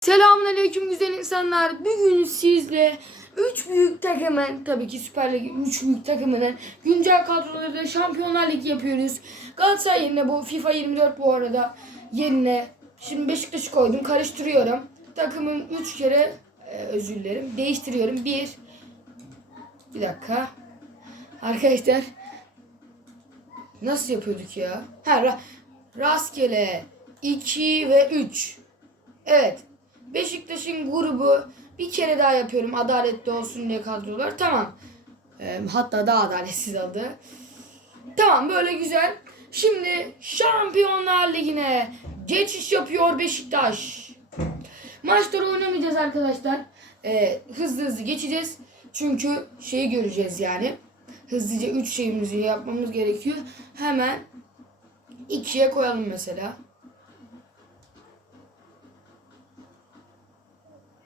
Selamünaleyküm güzel insanlar. Bugün sizle 3 büyük takımın tabii ki Süper Lig 3 büyük takımının güncel kadrolarıyla Şampiyonlar Ligi yapıyoruz. Galatasaray yerine bu FIFA 24 bu arada yerine şimdi Beşiktaş'ı koydum karıştırıyorum. Takımın 3 kere e, özür dilerim değiştiriyorum. 1 Bir dakika. Arkadaşlar nasıl yapıyorduk ya? Ha ra- rastgele 2 ve 3. Evet. Beşiktaş'ın grubu bir kere daha yapıyorum adaletli olsun diye kadrolar. Tamam. Ee, hatta daha adaletsiz adı. Tamam böyle güzel. Şimdi Şampiyonlar Ligi'ne geçiş yapıyor Beşiktaş. Maçları oynamayacağız arkadaşlar. Ee, hızlı hızlı geçeceğiz. Çünkü şeyi göreceğiz yani. Hızlıca 3 şeyimizi yapmamız gerekiyor. Hemen ikiye koyalım mesela.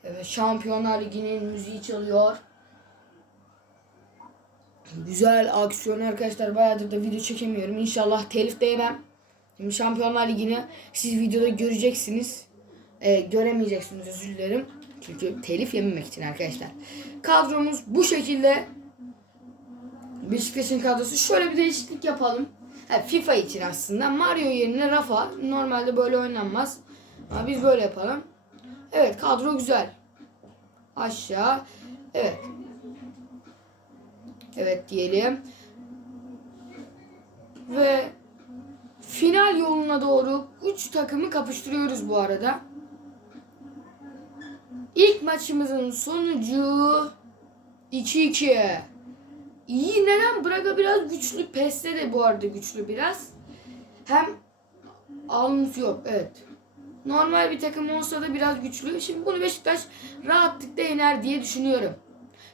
Evet, Şampiyonlar Ligi'nin müziği çalıyor. Güzel aksiyon arkadaşlar. Bayağıdır da video çekemiyorum. İnşallah telif de. Şimdi Şampiyonlar Ligi'ni siz videoda göreceksiniz. Ee, göremeyeceksiniz özür dilerim. Çünkü telif yememek için arkadaşlar. Kadromuz bu şekilde. Beşiktaş'ın kadrosu. Şöyle bir değişiklik yapalım. Ha, FIFA için aslında. Mario yerine Rafa. Normalde böyle oynanmaz. Ama biz böyle yapalım. Evet kadro güzel. Aşağı. Evet. Evet diyelim. Ve final yoluna doğru 3 takımı kapıştırıyoruz bu arada. İlk maçımızın sonucu 2-2. İyi neden? Braga biraz güçlü. PES'te de bu arada güçlü biraz. Hem Alnus yok. Evet. Normal bir takım olsa da biraz güçlü. Şimdi bunu Beşiktaş rahatlıkla yener diye düşünüyorum.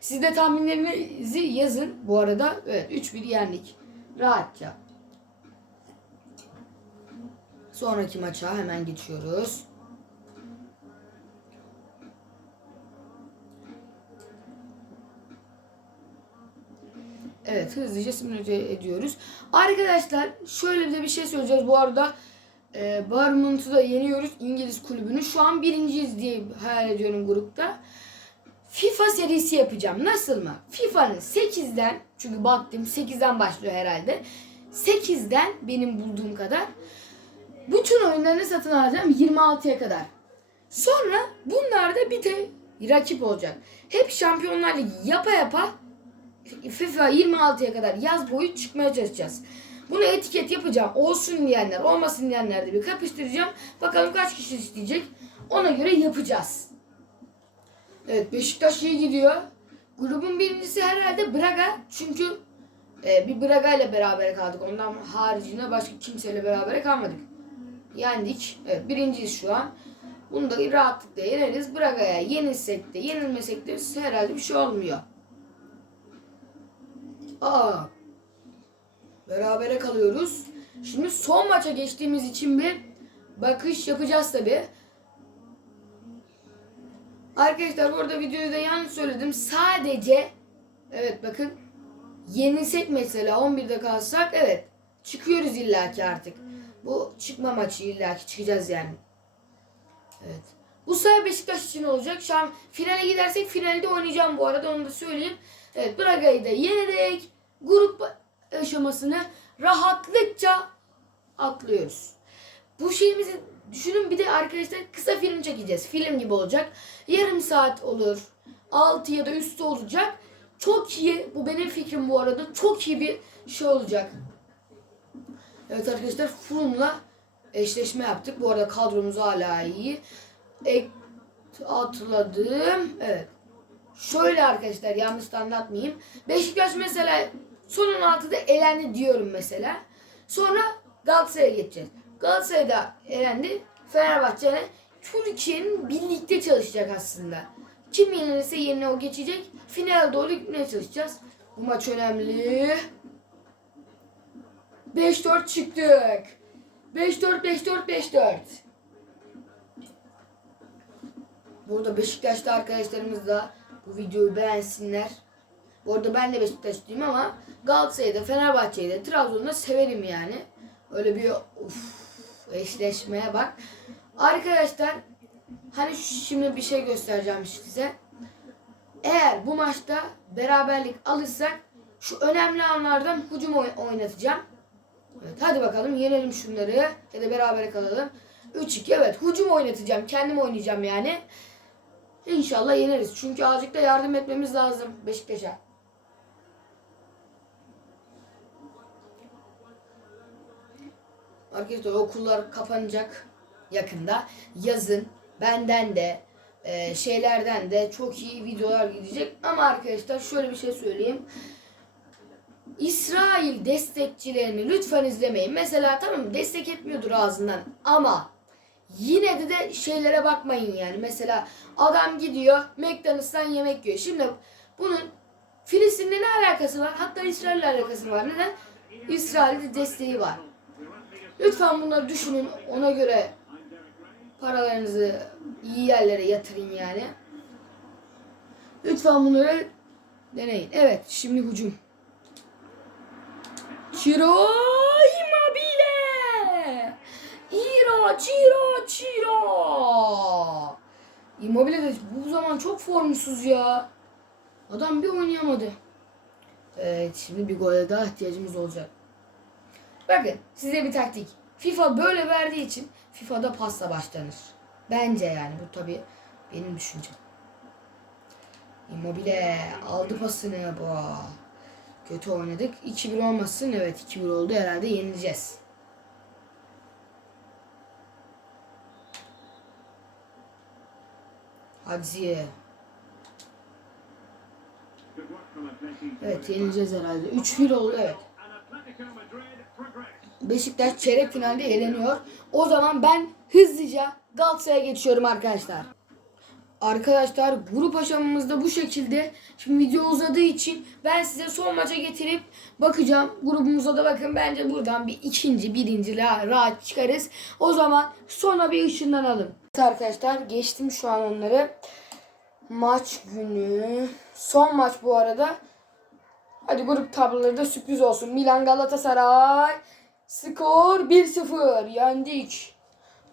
Siz de tahminlerinizi yazın bu arada. Evet 3-1 yendik. Rahatça. Sonraki maça hemen geçiyoruz. Evet hızlıca simüle ediyoruz. Arkadaşlar şöyle de bir şey söyleyeceğiz. Bu arada e, Bournemouth'u da yeniyoruz İngiliz kulübünü. Şu an birinciyiz diye hayal ediyorum grupta. FIFA serisi yapacağım. Nasıl mı? FIFA'nın 8'den çünkü baktım 8'den başlıyor herhalde. 8'den benim bulduğum kadar bütün oyunlarını satın alacağım 26'ya kadar. Sonra bunlar da bir de rakip olacak. Hep Şampiyonlar Ligi yapa yapa FIFA 26'ya kadar yaz boyu çıkmaya çalışacağız. Bunu etiket yapacağım. Olsun diyenler, olmasın diyenler de bir kapıştıracağım. Bakalım kaç kişi isteyecek. Ona göre yapacağız. Evet Beşiktaş iyi gidiyor. Grubun birincisi herhalde Braga. Çünkü e, bir Braga ile beraber kaldık. Ondan haricinde başka kimseyle beraber kalmadık. Yendik. Evet birinciyiz şu an. Bunu da rahatlıkla yeneriz. Braga'ya yenilsek de yenilmesek de herhalde bir şey olmuyor. Aa. Berabere kalıyoruz. Şimdi son maça geçtiğimiz için bir bakış yapacağız tabi. Arkadaşlar burada videoyu da yanlış söyledim. Sadece evet bakın yenilsek mesela 11'de kalsak evet çıkıyoruz illaki artık. Bu çıkma maçı illaki çıkacağız yani. Evet. Bu sefer Beşiktaş için olacak. Şu an finale gidersek finalde oynayacağım bu arada onu da söyleyeyim. Evet Braga'yı da yenerek grup aşamasını rahatlıkça atlıyoruz. Bu şeyimizi düşünün bir de arkadaşlar kısa film çekeceğiz. Film gibi olacak. Yarım saat olur. 6 ya da üstü olacak. Çok iyi. Bu benim fikrim bu arada. Çok iyi bir şey olacak. Evet arkadaşlar Fulham'la eşleşme yaptık. Bu arada kadromuz hala iyi. Ek atladım. Evet. Şöyle arkadaşlar yanlış anlatmayayım. Beşiktaş mesela son 16'da elendi diyorum mesela. Sonra Galatasaray'a geçeceğiz. Galatasaray'da elendi. Fenerbahçe'ne Türkiye'nin birlikte çalışacak aslında. Kim yenilirse yerine o geçecek. Finale doğru gitmeye çalışacağız. Bu maç önemli. 5-4 çıktık. 5-4 5-4 5-4. Burada Beşiktaş'ta arkadaşlarımız da bu videoyu beğensinler. Bu arada ben de Beşiktaşlıyım ama Galatasaray'ı da Fenerbahçe'yi de Trabzon'u da severim yani. Öyle bir uf, eşleşmeye bak. Arkadaşlar Hani şimdi bir şey göstereceğim size. Eğer bu maçta beraberlik alırsak şu önemli anlardan hücum oy- oynatacağım. Evet, hadi bakalım yenelim şunları ya da beraber kalalım. 3-2 evet hücum oynatacağım. Kendim oynayacağım yani. İnşallah yeneriz. Çünkü azıcık da yardım etmemiz lazım Beşiktaş'a. Arkadaşlar okullar kapanacak yakında. Yazın benden de e, şeylerden de çok iyi videolar gidecek. Ama arkadaşlar şöyle bir şey söyleyeyim. İsrail destekçilerini lütfen izlemeyin. Mesela tamam destek etmiyordur ağzından ama yine de de şeylere bakmayın yani. Mesela adam gidiyor McDonald's'tan yemek yiyor. Şimdi bunun Filistin'le ne alakası var? Hatta İsrail'le alakası var. Neden? İsrail'de desteği var. Lütfen bunları düşünün. Ona göre paralarınızı iyi yerlere yatırın yani. Lütfen bunları deneyin. Evet şimdi hücum. Ciro Immobile. Ira, Ciro, Ciro. Immobile de bu zaman çok formsuz ya. Adam bir oynayamadı. Evet şimdi bir gole daha ihtiyacımız olacak. Bakın size bir taktik. FIFA böyle verdiği için FIFA'da pasla başlanır. Bence yani bu tabi benim düşüncem. Immobile aldı pasını bu. Kötü oynadık. 2-1 olmasın. Evet 2-1 oldu. Herhalde yenileceğiz. Hadi. Evet yenileceğiz herhalde. 3-1 oldu evet. Beşiktaş çeyrek finalde eleniyor. O zaman ben hızlıca Galatasaray'a geçiyorum arkadaşlar. Arkadaşlar grup aşamamızda bu şekilde. Şimdi video uzadığı için ben size son maça getirip bakacağım. Grubumuza da bakın bence buradan bir ikinci, birinci ra- rahat çıkarız. O zaman sonra bir ışınlanalım. Arkadaşlar geçtim şu an onları. Maç günü. Son maç bu arada. Hadi grup tabloları da sürpriz olsun. Milan Galatasaray. Skor 1-0. Yendik.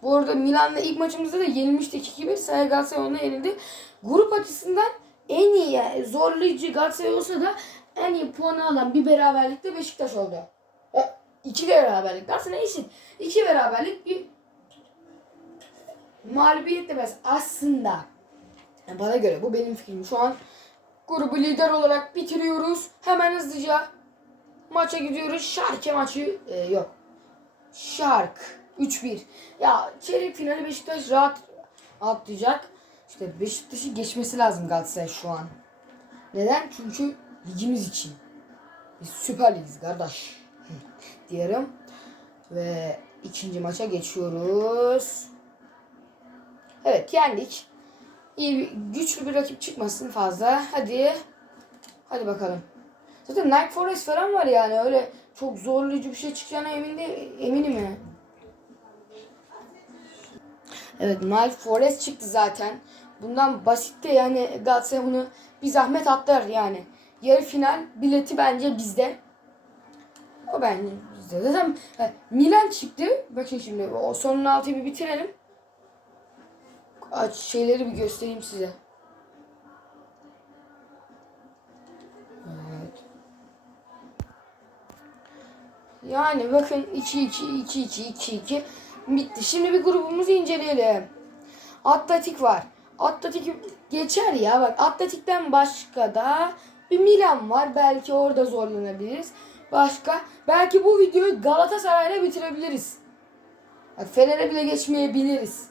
Bu arada Milan'la ilk maçımızda da yenilmiştik 2-1. Sonra Galatasaray ona yenildi. Grup açısından en iyi yani zorlayıcı Galatasaray olsa da en iyi puanı alan bir beraberlikte Beşiktaş oldu. O iki beraberlik. Aslında eşit. İki beraberlik bir mağlubiyet demez. Aslında yani bana göre bu benim fikrim. Şu an grubu lider olarak bitiriyoruz. Hemen hızlıca maça gidiyoruz. Şarkı maçı e, yok. Şark 3-1. Ya çeyrek finali Beşiktaş rahat atlayacak. İşte Beşiktaş'ı geçmesi lazım Galatasaray şu an. Neden? Çünkü ligimiz için. Biz Süper Ligiz kardeş. Diyelim. Ve ikinci maça geçiyoruz. Evet yendik. İyi bir, güçlü bir rakip çıkmasın fazla. Hadi. Hadi bakalım. Zaten Nike Forest falan var yani öyle çok zorlayıcı bir şey çıkacağına emin de, eminim yani. Evet Nike Forest çıktı zaten. Bundan basit de yani Galatasaray bunu bir zahmet atlar yani. Yarı final bileti bence bizde. O bence bizde. Zaten Milan çıktı. Bakın şimdi o sonun altıyı bir bitirelim. Şeyleri bir göstereyim size. Yani bakın 2-2, 2-2, 2-2 bitti. Şimdi bir grubumuzu inceleyelim. Atletik var. Atletik geçer ya bak Atletik'ten başka da bir Milan var. Belki orada zorlanabiliriz. Başka belki bu videoyu Galatasaray'la bitirebiliriz. Bak Fener'e bile geçmeyebiliriz.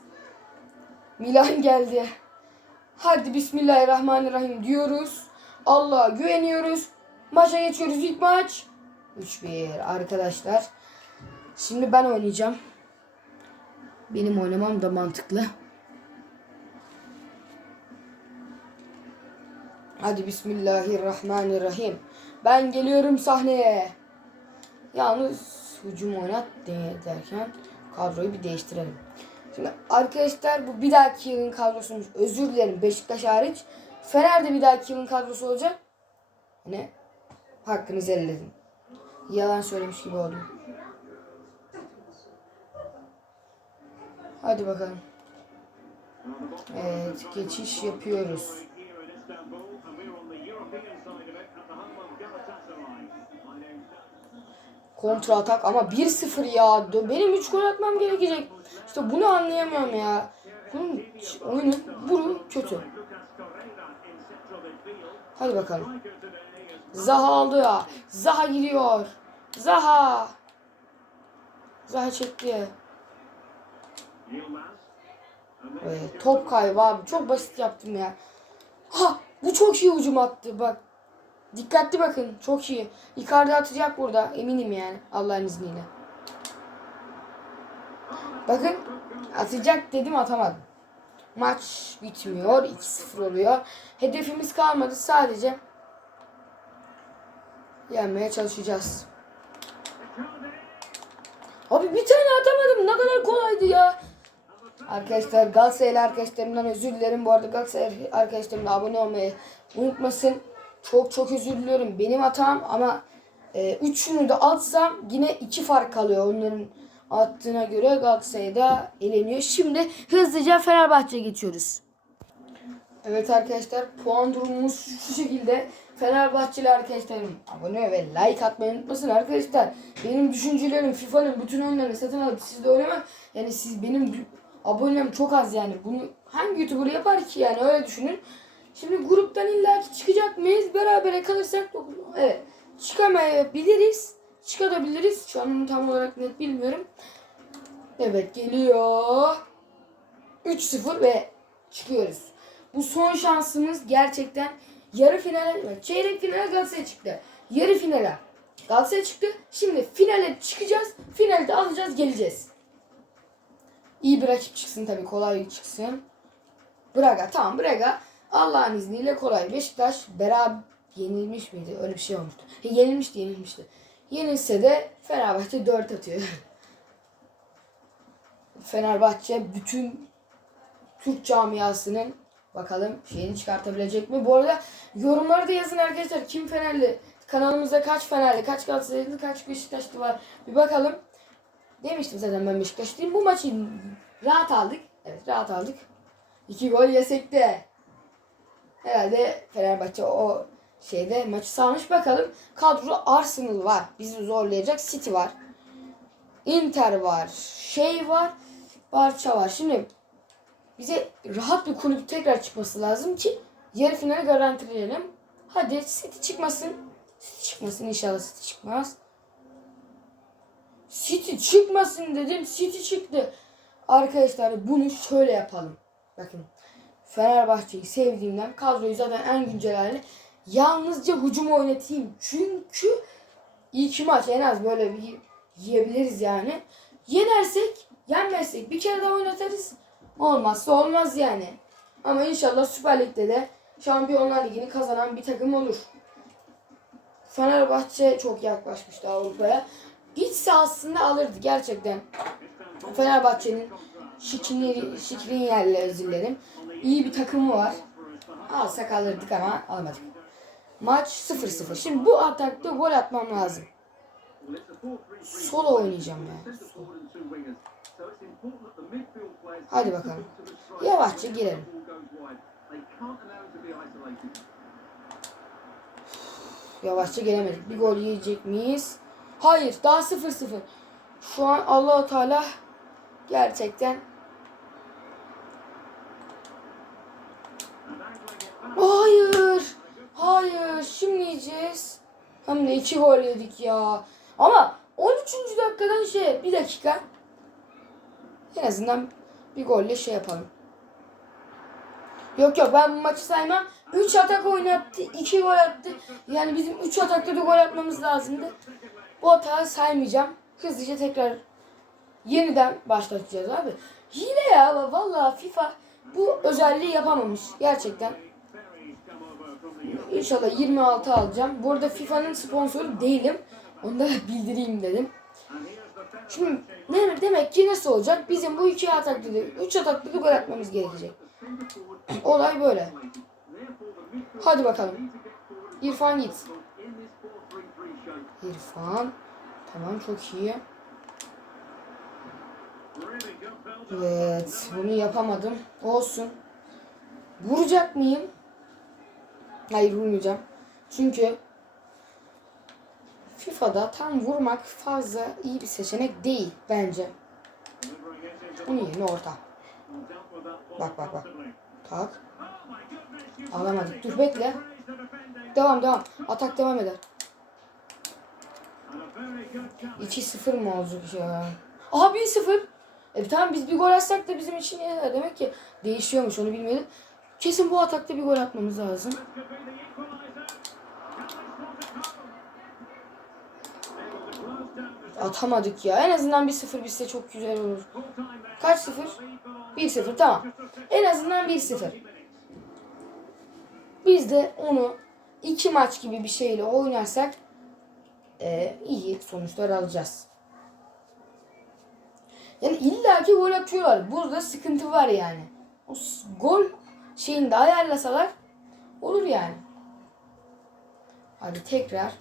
Milan geldi. Hadi Bismillahirrahmanirrahim diyoruz. Allah'a güveniyoruz. Maça geçiyoruz ilk maç. 3-1 arkadaşlar. Şimdi ben oynayacağım. Benim oynamam da mantıklı. Hadi Bismillahirrahmanirrahim. Ben geliyorum sahneye. Yalnız hücum oynat de- derken kadroyu bir değiştirelim. Şimdi arkadaşlar bu bir dahaki yılın kadrosuymuş. Özür dilerim Beşiktaş hariç. Fener de bir dahaki yılın kadrosu olacak. Hani hakkınızı elledim. Yalan söylemiş gibi oldum. Hadi bakalım. Evet geçiş yapıyoruz. Kontra atak ama 1-0 ya. Benim 3 gol atmam gerekecek. İşte bunu anlayamıyorum ya. Bunun oyunun buru kötü. Hadi bakalım. Zaha aldı ya. Zaha gidiyor. Zaha. Zaha çekti. Evet, top kaybı abi. Çok basit yaptım ya. Ha bu çok iyi hücum attı bak. Dikkatli bakın. Çok iyi. Icardi atacak burada. Eminim yani. Allah'ın izniyle. Bakın. Atacak dedim atamadım. Maç bitmiyor. 2-0 oluyor. Hedefimiz kalmadı. Sadece yenmeye çalışacağız. Abi bir tane atamadım. Ne kadar kolaydı ya. Arkadaşlar Galatasaraylı arkadaşlarımdan özür dilerim. Bu arada Galatasaray arkadaşlarım da abone olmayı unutmasın. Çok çok özür diliyorum. Benim hatam ama e, üçünü de atsam yine iki fark kalıyor. Onların attığına göre Galatasaray'da eleniyor. Şimdi hızlıca Fenerbahçe'ye geçiyoruz. Evet arkadaşlar puan durumumuz şu şekilde. Fenerbahçeli arkadaşlarım abone ve like atmayı unutmasın arkadaşlar. Benim düşüncelerim FIFA'nın bütün oyunlarını satın alıp siz de oynamak yani siz benim abonem çok az yani. Bunu hangi YouTuber yapar ki yani öyle düşünün. Şimdi gruptan illaki çıkacak mıyız? Berabere kalırsak evet çıkamayabiliriz. Çıkabiliriz. Şu an tam olarak net bilmiyorum. Evet geliyor. 3-0 ve çıkıyoruz. Bu son şansımız gerçekten yarı finale, çeyrek finale Galatasaray çıktı. Yarı finale Galatasaray çıktı. Şimdi finale çıkacağız. Finalde alacağız geleceğiz. İyi bir rakip çıksın tabii kolay çıksın. Braga tamam Braga Allah'ın izniyle kolay. Beşiktaş beraber yenilmiş miydi? Öyle bir şey olmuştu. He, yenilmişti yenilmişti. Yenilse de Fenerbahçe 4 atıyor. Fenerbahçe bütün Türk camiasının bakalım şeyini çıkartabilecek mi? Bu arada yorumları da yazın arkadaşlar. Kim Fenerli? Kanalımızda kaç Fenerli, kaç Galatasaraylı, kaç Beşiktaşlı var? Bir bakalım. Demiştim zaten ben Beşiktaşlıyım. Bu maçı rahat aldık. Evet rahat aldık. İki gol yesek de. Herhalde Fenerbahçe o şeyde maçı sağmış. Bakalım kadro Arsenal var. Bizi zorlayacak. City var. Inter var. Şey var. Barça var. Şimdi bize rahat bir kulüp tekrar çıkması lazım ki yarı finali garantileyelim. Hadi City çıkmasın. City çıkmasın inşallah City çıkmaz. City çıkmasın dedim. City çıktı. Arkadaşlar bunu şöyle yapalım. Bakın. Fenerbahçe'yi sevdiğimden kadroyu zaten en güncel hali. Yalnızca hücum oynatayım. Çünkü iki maç en az böyle bir yiyebiliriz yani. Yenersek, yenmezsek bir kere daha oynatırız. Olmazsa olmaz yani. Ama inşallah Süper Lig'de de Şampiyonlar Ligi'ni kazanan bir takım olur. Fenerbahçe çok yaklaşmıştı Avrupa'ya. Gitse aslında alırdı gerçekten. Fenerbahçe'nin Şikrin, Şikrin yerle özür dilerim. İyi bir takımı var. Alsak alırdık ama almadık. Maç 0-0. Şimdi bu atakta gol atmam lazım. Solo oynayacağım ya. Hadi bakalım. Yavaşça girelim. Yavaşça gelemedik. Bir gol yiyecek miyiz? Hayır, daha 0-0. Şu an Allahu Teala gerçekten Hayır. Hayır. Şimdi yiyeceğiz. Hem de iki gol yedik ya. Ama 13. dakikadan şey bir dakika. En azından bir golle şey yapalım. Yok yok ben bu maçı saymam. 3 atak oynattı. 2 gol attı. Yani bizim 3 atakta da gol atmamız lazımdı. Bu hatağı saymayacağım. Hızlıca tekrar yeniden başlatacağız abi. Hile ya vallahi FIFA bu özelliği yapamamış gerçekten. İnşallah 26 alacağım. Bu arada FIFA'nın sponsoru değilim. Onu da bildireyim dedim. Şimdi ne demek ki nasıl olacak? Bizim bu iki ataklı, üç ataklı gol atmamız gerekecek. Olay böyle. Hadi bakalım. İrfan git. İrfan. Tamam çok iyi. Evet, bunu yapamadım. Olsun. Vuracak mıyım? Hayır vurmayacağım. Çünkü FIFA'da tam vurmak fazla iyi bir seçenek değil bence. Bunun yerine orta. Bak bak bak. Tak. Alamadık. Dur bekle. Devam devam. Atak devam eder. 2-0 mı olacak ya? Aha 1-0. E tamam biz bir gol atsak da bizim için yeter. Demek ki değişiyormuş onu bilmedim. Kesin bu atakta bir gol atmamız lazım. Atamadık ya. En azından 1-0 bitse çok güzel olur. Kaç 0? 1-0 tamam. En azından 1-0. Biz de onu iki maç gibi bir şeyle oynarsak e, iyi sonuçlar alacağız. Yani illaki gol atıyorlar. Burada sıkıntı var yani. O gol şeyini de ayarlasalar olur yani. Hadi tekrar.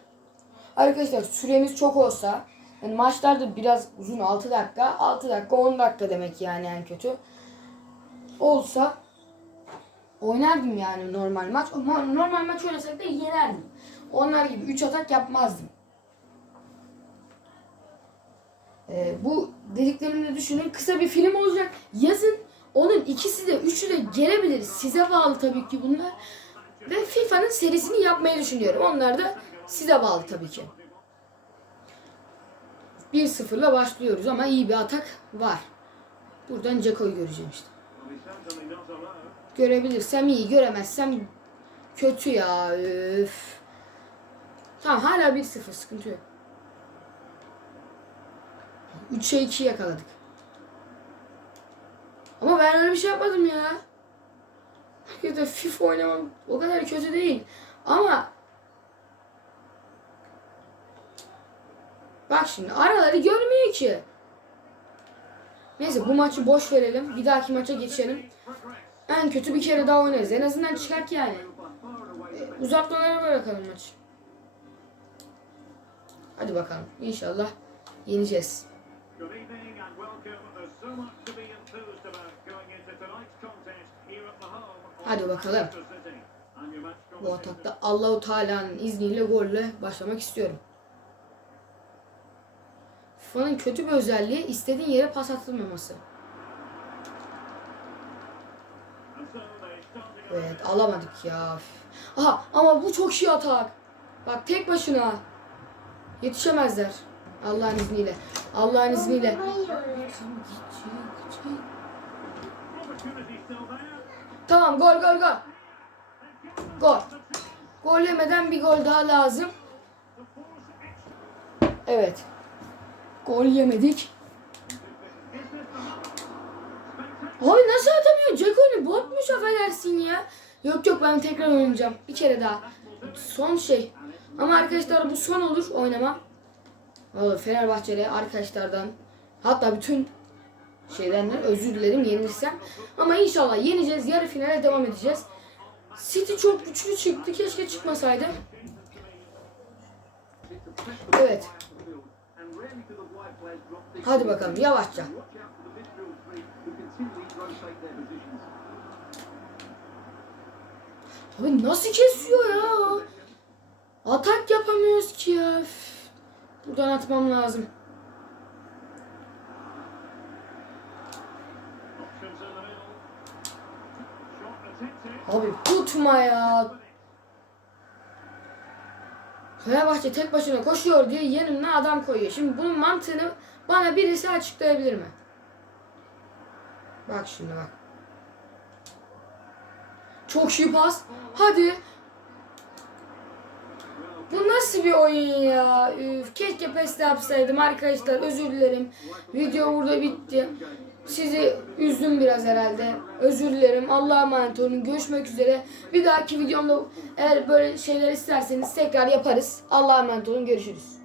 Arkadaşlar süremiz çok olsa yani maçlarda biraz uzun 6 dakika 6 dakika 10 dakika demek yani en kötü. Olsa oynardım yani normal maç. Normal maç oynasak da yenerdim. Onlar gibi 3 atak yapmazdım. Ee, bu dediklerimi düşünün. Kısa bir film olacak. Yazın onun ikisi de üçü de gelebilir. Size bağlı tabii ki bunlar. Ve FIFA'nın serisini yapmayı düşünüyorum. Onlar da size bağlı tabii ki. 1-0'la başlıyoruz ama iyi bir atak var. Buradan Ceko'yu göreceğim işte. Görebilirsem iyi, göremezsem kötü ya. Üf. Tamam hala 1-0 sıkıntı yok. 3'e 2 yakaladık. Ama ben öyle bir şey yapmadım ya. Da FIFA oynamam o kadar kötü değil. Ama Bak şimdi araları görmüyor ki. Neyse bu maçı boş verelim. Bir dahaki maça geçelim. En kötü bir kere daha oynarız. En azından çıkart yani. E, bırakalım maçı. Hadi bakalım. İnşallah yeneceğiz. Hadi bakalım. Bu atakta Allahu Teala'nın izniyle golle başlamak istiyorum. FIFA'nın kötü bir özelliği istediğin yere pas atılmaması. Evet alamadık ya. Aha ama bu çok iyi atak. Bak tek başına. Yetişemezler. Allah'ın izniyle. Allah'ın izniyle. Tamam gol gol gol. Gol. Gol yemeden bir gol daha lazım. Evet. Gol yemedik. Abi nasıl atamıyor? Ceko'nu botmuş affedersin ya. Yok yok ben tekrar oynayacağım. Bir kere daha. Son şey. Ama arkadaşlar bu son olur oynamam. Fenerbahçeli arkadaşlardan hatta bütün şeyden de özür dilerim yenilirsem. Ama inşallah yeneceğiz. Yarı finale devam edeceğiz. City çok güçlü çıktı. Keşke çıkmasaydı. Evet. Hadi bakalım yavaşça. Abi nasıl kesiyor ya? Atak yapamıyoruz ki ya. Buradan atmam lazım. Abi tutma ya. Fenerbahçe tek başına koşuyor diye yanına adam koyuyor. Şimdi bunun mantığını bana birisi açıklayabilir mi? Bak şimdi bak. Çok iyi pas. Hadi. Bu nasıl bir oyun ya? Üf, keşke PES'te yapsaydım arkadaşlar. Özür dilerim. Video burada bitti. Sizi üzdüm biraz herhalde. Özür dilerim. Allah'a emanet olun. Görüşmek üzere. Bir dahaki videomda eğer böyle şeyler isterseniz tekrar yaparız. Allah'a emanet olun. Görüşürüz.